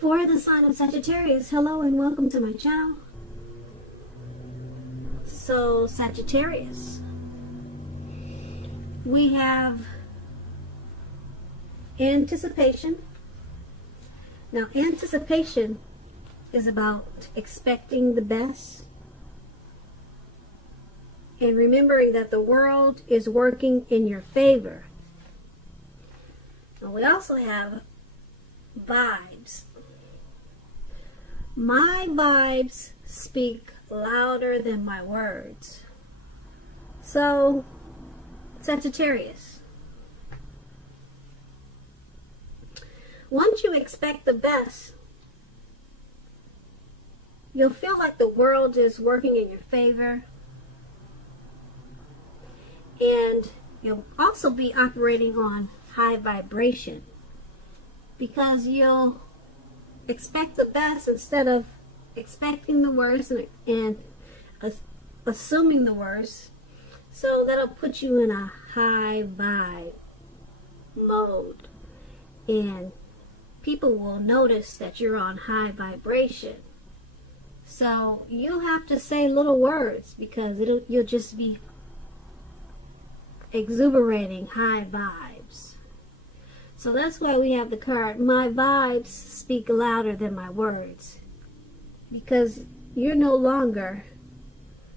For the sign of Sagittarius, hello and welcome to my channel. So Sagittarius, we have anticipation. Now anticipation is about expecting the best and remembering that the world is working in your favor. Now we also have vibes. My vibes speak louder than my words. So, Sagittarius, once you expect the best, you'll feel like the world is working in your favor, and you'll also be operating on high vibration because you'll expect the best instead of expecting the worst and assuming the worst. So that'll put you in a high vibe mode, and people will notice that you're on high vibration. So you'll have to say little words because you'll just be exuberating high vibes. So that's why we have the card, my vibes speak louder than my words. Because you're no longer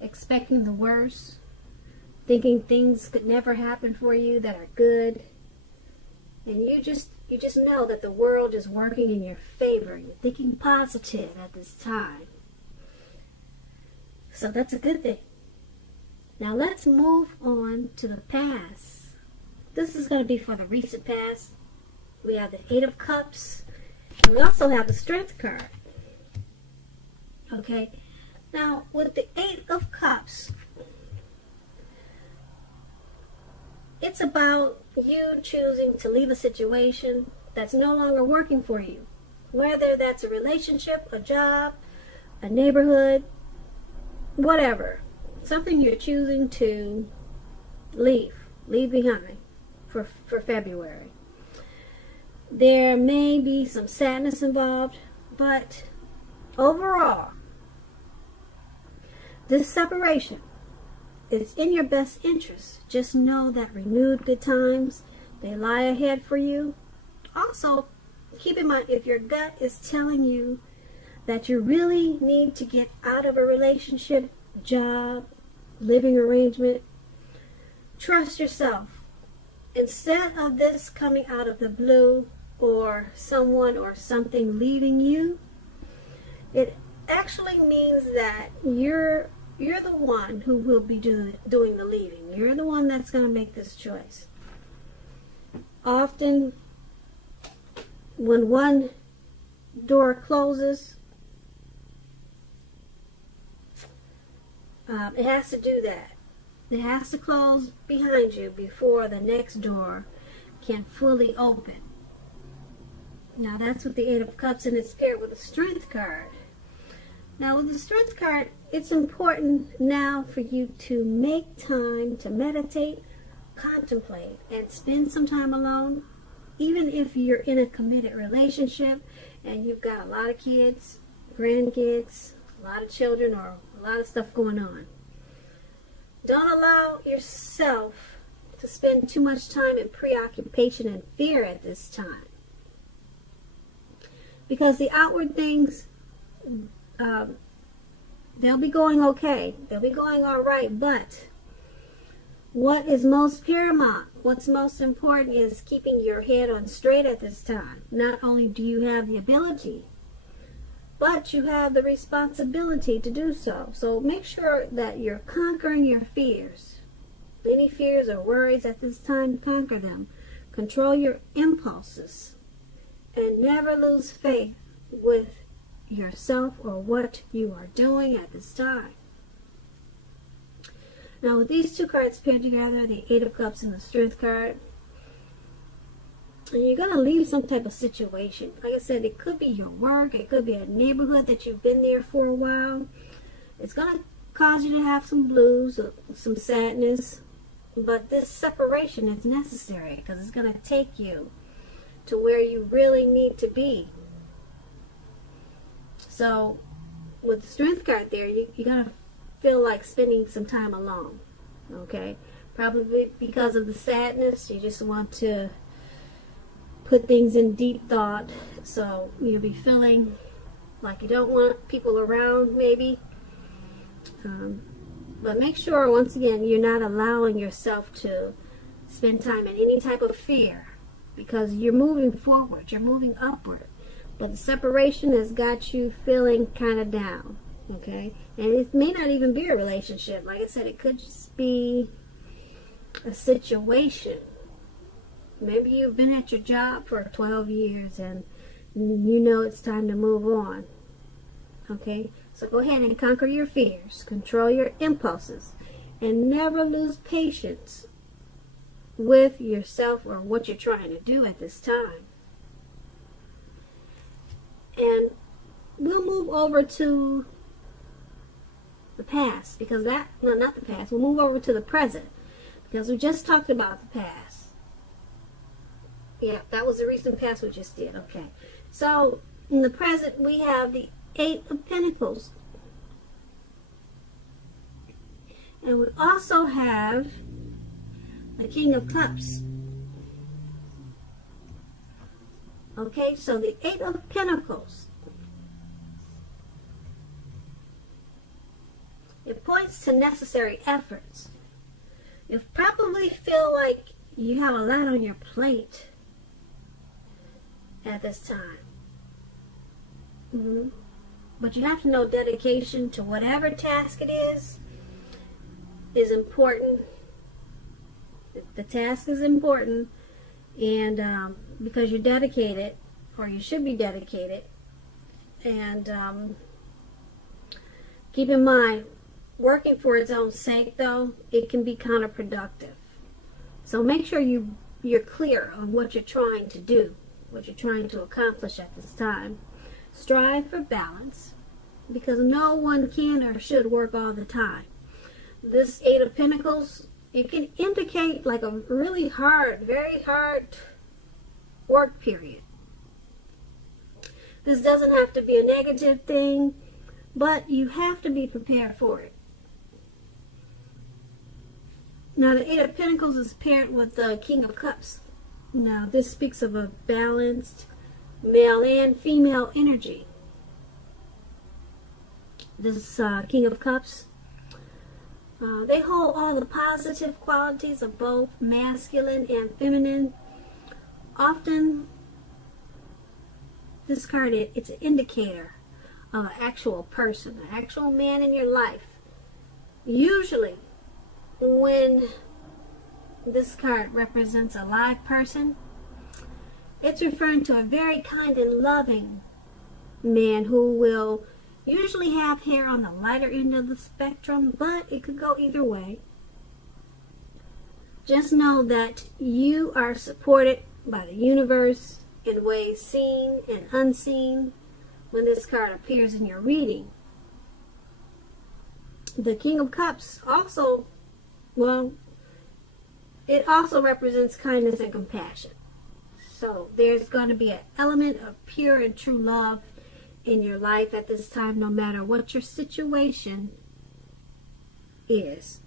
expecting the worst, thinking things could never happen for you that are good. And you just know that the world is working in your favor. You're thinking positive at this time. So that's a good thing. Now let's move on to the past. This is going to be for the recent past. We have the Eight of Cups, and we also have the Strength card. Okay, now with the Eight of Cups, it's about you choosing to leave a situation that's no longer working for you. Whether that's a relationship, a job, a neighborhood, whatever. Something you're choosing to leave behind for February. There may be some sadness involved, but overall, this separation is in your best interest. Just know that renewed good times, they lie ahead for you. Also, keep in mind, if your gut is telling you that you really need to get out of a relationship, job, living arrangement, trust yourself. Instead of this coming out of the blue or someone or something leaving you, it actually means that you're the one who will be doing the leaving. You're the one that's going to make this choice. Often, when one door closes, it has to do that. It has to close behind you before the next door can fully open. Now that's with the Eight of Cups, and it's paired with the Strength card. Now with the Strength card, it's important now for you to make time to meditate, contemplate, and spend some time alone. Even if you're in a committed relationship and you've got a lot of kids, grandkids, a lot of children, or a lot of stuff going on. Don't allow yourself to spend too much time in preoccupation and fear at this time. Because the outward things, they'll be going okay. They'll be going all right. But what is most paramount, what's most important is keeping your head on straight at this time. Not only do you have the ability, but you have the responsibility to do so. So make sure that you're conquering your fears. Any fears or worries at this time, conquer them. Control your impulses. And never lose faith with yourself or what you are doing at this time. Now with these two cards paired together, the Eight of Cups and the Strength card, and you're going to leave some type of situation. Like I said, it could be your work. It could be a neighborhood that you've been there for a while. It's going to cause you to have some blues, or some sadness. But this separation is necessary because it's going to take you to where you really need to be. So with the Strength card there, you're going to feel like spending some time alone. Okay? Probably because of the sadness, you just want to put things in deep thought. So you'll be feeling like you don't want people around, maybe. But make sure, once again, you're not allowing yourself to spend time in any type of fear, because you're moving forward, you're moving upward. But the separation has got you feeling kind of down, okay? And it may not even be a relationship. Like I said, it could just be a situation. Maybe you've been at your job for 12 years and you know it's time to move on, okay? So go ahead and conquer your fears, control your impulses, and never lose patience with yourself or what you're trying to do at this time. And we'll move over to the past, because that, no, not the past, we'll move over to the present, because we just talked about the past. Yeah, that was the recent past we just did. Okay. So in the present, we have the Eight of Pentacles. And we also have the King of Cups. Okay, so the Eight of Pentacles, it points to necessary efforts. You probably feel like you have a lot on your plate at this time. But you have to know dedication to whatever task it is important. The task is important, and because you're dedicated, or you should be dedicated. And keep in mind, working for its own sake, though, it can be counterproductive. So make sure you're clear on what you're trying to do, what you're trying to accomplish at this time. Strive for balance, because no one can or should work all the time. This Eight of Pentacles, it can indicate like a really hard, very hard work period. This doesn't have to be a negative thing, but you have to be prepared for it. Now, the Eight of Pentacles is paired with the King of Cups. Now, this speaks of a balanced male and female energy. This King of Cups, they hold all the positive qualities of both masculine and feminine. Often, this card, it's an indicator of an actual person, an actual man in your life. Usually, when this card represents a live person, it's referring to a very kind and loving man who will usually have hair on the lighter end of the spectrum, but it could go either way. Just know that you are supported by the universe in ways seen and unseen when this card appears in your reading. The King of Cups also, well, it also represents kindness and compassion. So there's going to be an element of pure and true love in your life at this time, no matter what your situation is.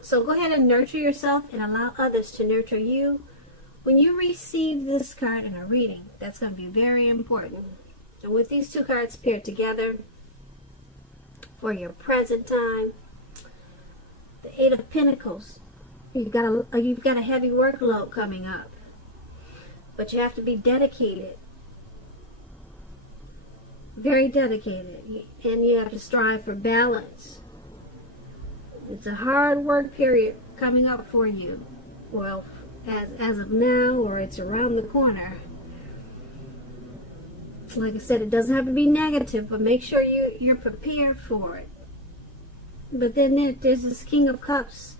So go ahead and nurture yourself and allow others to nurture you. When you receive this card in a reading, that's going to be very important. And with these two cards paired together for your present time, the Eight of Pentacles, you've got a heavy workload coming up, but you have to be dedicated, very dedicated, and you have to strive for balance. It's a hard work period coming up for you. Well, as of now, or it's around the corner. Like I said, it doesn't have to be negative, but make sure you're prepared for it. But then there's this King of Cups.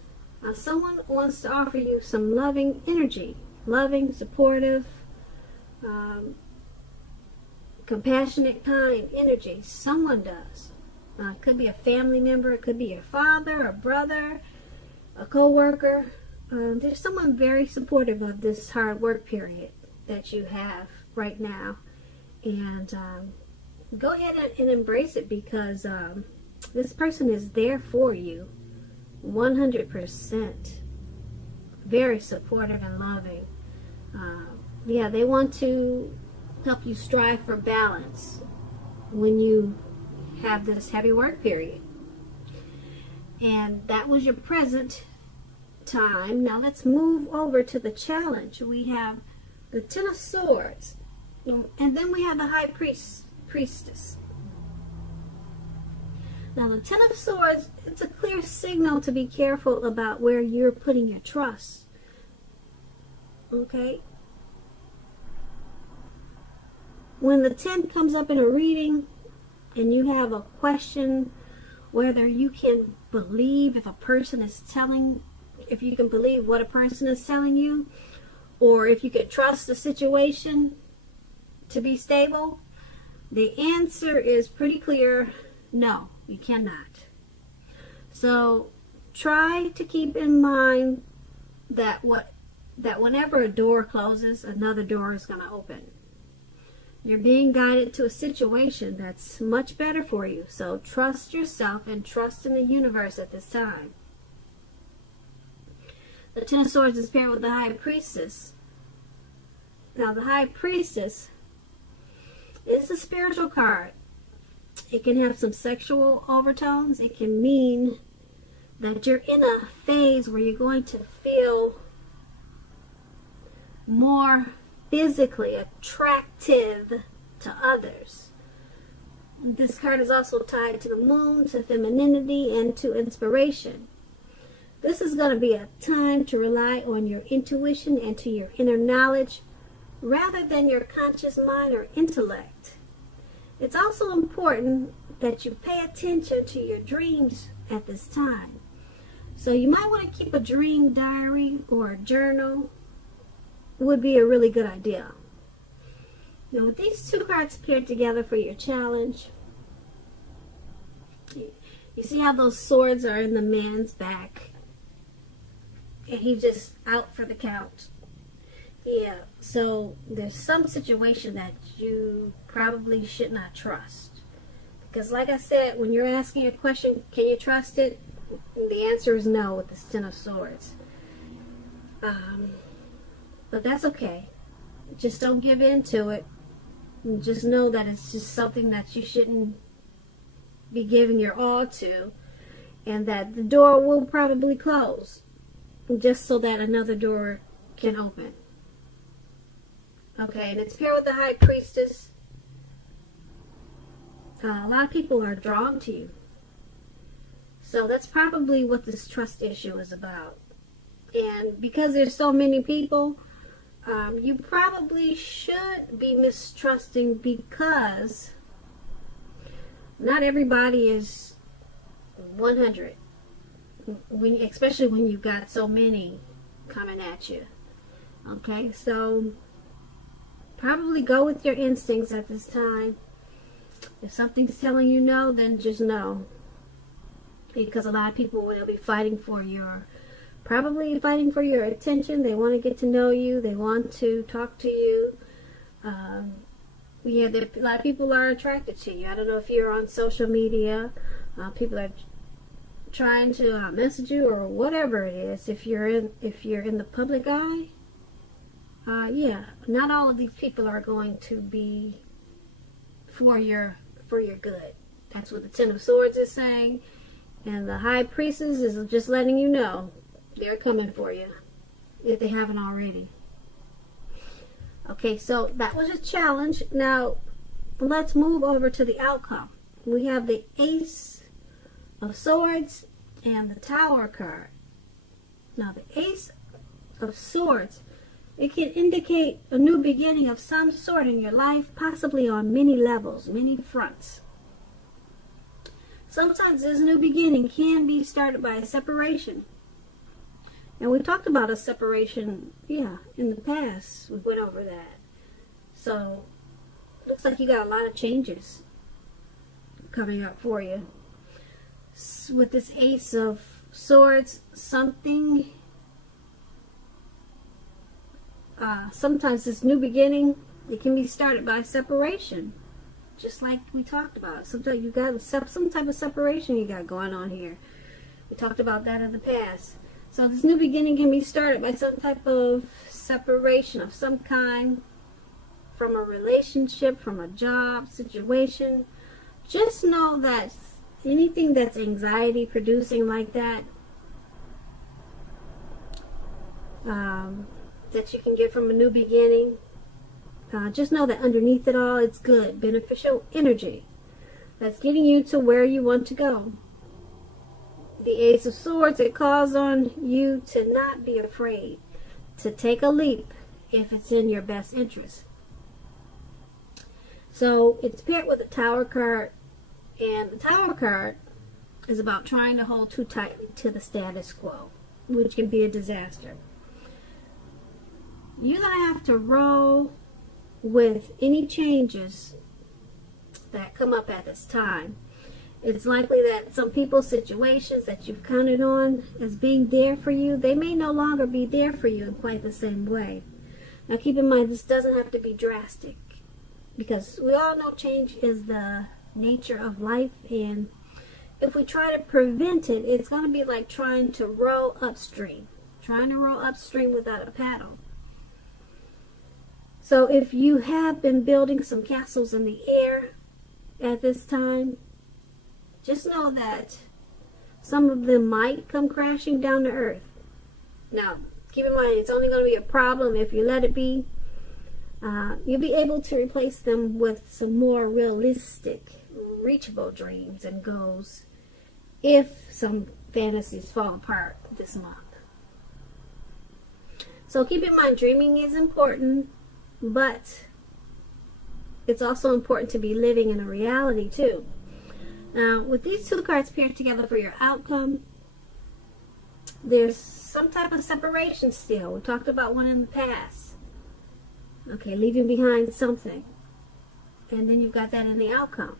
Someone wants to offer you some loving energy, loving, supportive, compassionate, kind energy. Someone does. It could be a family member, it could be your father, a brother, a co-worker. There's someone very supportive of this hard work period that you have right now. And go ahead and embrace it, because this person is there for you 100%. Very supportive and loving. Yeah, they want to help you strive for balance when you have this heavy work period. And that was your present time. Now let's move over to the challenge. We have the Ten of Swords, and then we have the High Priestess. Now the Ten of Swords, it's a clear signal to be careful about where you're putting your trust. Okay? When the 10 comes up in a reading and you have a question whether you can believe if you can believe what a person is telling you, or if you can trust the situation to be stable, the answer is pretty clear: no, you cannot. So try to keep in mind that whenever a door closes, another door is going to open. You're being guided to a situation that's much better for you. So trust yourself and trust in the universe at this time. The Ten of Swords is paired with the High Priestess. Now the High Priestess is a spiritual card. It can have some sexual overtones. It can mean that you're in a phase where you're going to feel more physically attractive to others. This card is also tied to the moon, to femininity, and to inspiration. This is going to be a time to rely on your intuition and to your inner knowledge rather than your conscious mind or intellect. It's also important that you pay attention to your dreams at this time. So you might want to keep a dream diary or a journal. Would be a really good idea. Now, with these two cards paired together for your challenge, you see how those swords are in the man's back, and he's just out for the count. Yeah, so there's some situation that you probably should not trust, because like I said, when you're asking a question, can you trust it? The answer is no with this Ten of Swords. But that's okay. Just don't give in to it. And just know that it's just something that you shouldn't be giving your all to, and that the door will probably close just so that another door can open. Okay, and it's paired with the High Priestess. A lot of people are drawn to you. So that's probably what this trust issue is about. And because there's so many people, you probably should be mistrusting, because not everybody is 100, especially when you've got so many coming at you. Okay, so probably go with your instincts at this time. If something's telling you no, then just no, because a lot of people will be probably fighting for your attention. They want to get to know you. They want to talk to you. A lot of people are attracted to you. I don't know if you're on social media. People are trying to message you or whatever it is. If you're in the public eye, yeah, not all of these people are going to be for your good. That's what the Ten of Swords is saying, and the High Priestess is just letting you know they're coming for you if they haven't already. Okay, so that was a challenge. Now let's move over to the outcome. We have the Ace of Swords and the Tower card. Now the Ace of Swords, it can indicate a new beginning of some sort in your life, possibly on many levels, many fronts. Sometimes this new beginning can be started by a separation. And we talked about a separation, in the past. We went over that. So, looks like you got a lot of changes coming up for you. With this Ace of Swords, sometimes this new beginning, it can be started by separation. just like we talked about. Sometimes you got some type of separation you got going on here. We talked about that in the past. So this new beginning can be started by some type of separation of some kind, from a relationship, from a job situation. Just know that anything that's anxiety producing like that, that you can get from a new beginning, just know that underneath it all, it's good, beneficial energy that's getting you to where you want to go. The Ace of Swords, it calls on you to not be afraid, to take a leap if it's in your best interest. So it's paired with the Tower card, and the Tower card is about trying to hold too tightly to the status quo, which can be a disaster. You're going to have to roll with any changes that come up at this time. It's likely that some people's situations that you've counted on as being there for you, they may no longer be there for you in quite the same way. Now keep in mind, this doesn't have to be drastic, because we all know change is the nature of life, and if we try to prevent it, it's going to be like trying to row upstream without a paddle. So if you have been building some castles in the air at this time, just know that some of them might come crashing down to earth. Now, keep in mind, it's only going to be a problem if you let it be. You'll be able to replace them with some more realistic, reachable dreams and goals if some fantasies fall apart this month. So keep in mind, dreaming is important, but it's also important to be living in a reality too. Now, with these two cards paired together for your outcome, there's some type of separation still. We talked about one in the past. Okay, leaving behind something. And then you've got that in the outcome.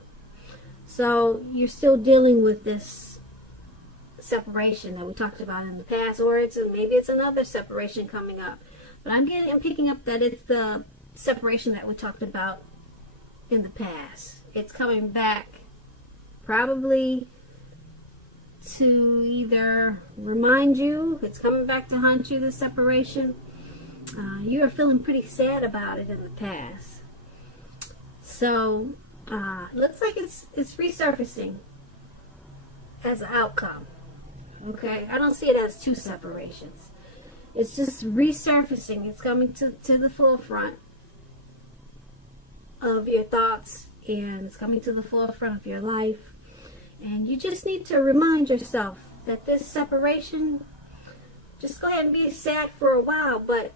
So you're still dealing with this separation that we talked about in the past, or maybe it's another separation coming up. But I'm picking up that it's the separation that we talked about in the past. It's coming back probably to either remind you, it's coming back to haunt you, the separation. You are feeling pretty sad about it in the past. So, looks like it's resurfacing as an outcome. Okay, I don't see it as two separations. It's just resurfacing. It's coming to the forefront of your thoughts, and it's coming to the forefront of your life. And you just need to remind yourself that this separation, just go ahead and be sad for a while, but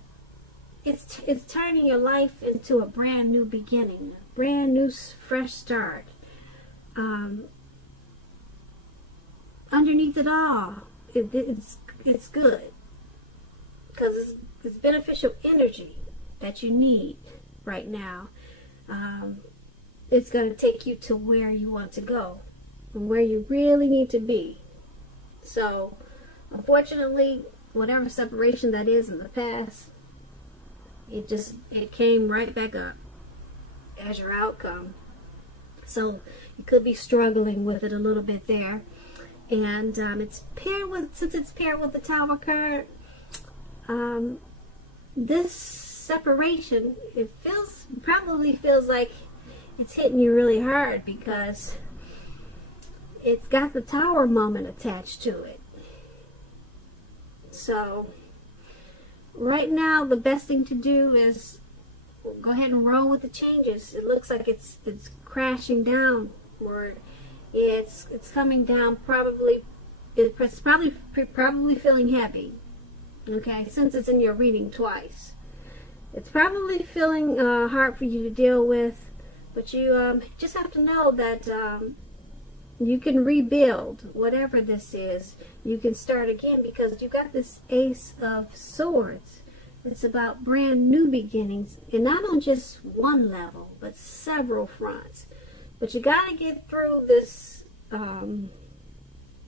it's turning your life into a brand new beginning, a brand new fresh start. Underneath it all, it's good, because it's beneficial energy that you need right now. It's going to take you to where you want to go and where you really need to be. So, unfortunately, whatever separation that is in the past, it came right back up as your outcome. So you could be struggling with it a little bit there. And since it's paired with the Tower card, this separation, probably feels like it's hitting you really hard, because it's got the Tower moment attached to it. So right now, the best thing to do is go ahead and roll with the changes. It looks like it's crashing down, or it's coming down. It's probably feeling heavy. Okay, since it's in your reading twice, it's probably feeling hard for you to deal with. But you just have to know that you can rebuild whatever this is. You can start again, because you got this Ace of Swords. It's about brand new beginnings, and not on just one level, but several fronts. But you got to get through this,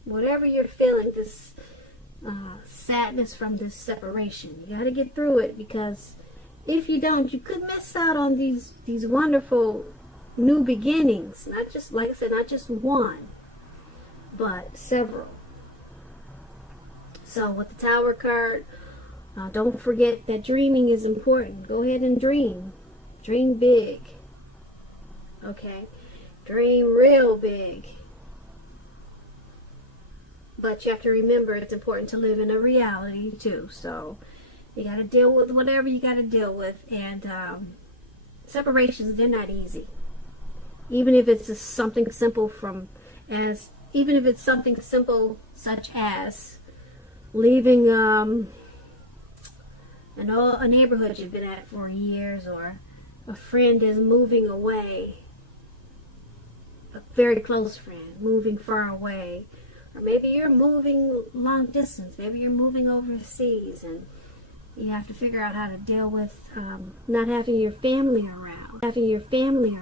whatever you're feeling, this sadness from this separation. You got to get through it, because if you don't, you could miss out on these wonderful new beginnings. Not just, like I said, not just one, but several. So with the Tower card, don't forget that dreaming is important. Go ahead and dream. Dream big. Okay? Dream real big. But you have to remember it's important to live in a reality too. So you got to deal with whatever you got to deal with. And separations, they're not easy. Even if it's just something simple such as leaving a neighborhood you've been at for years, or a friend is moving away, a very close friend moving far away, or maybe you're moving long distance, maybe you're moving overseas, and you have to figure out how to deal with not having your family around, having your family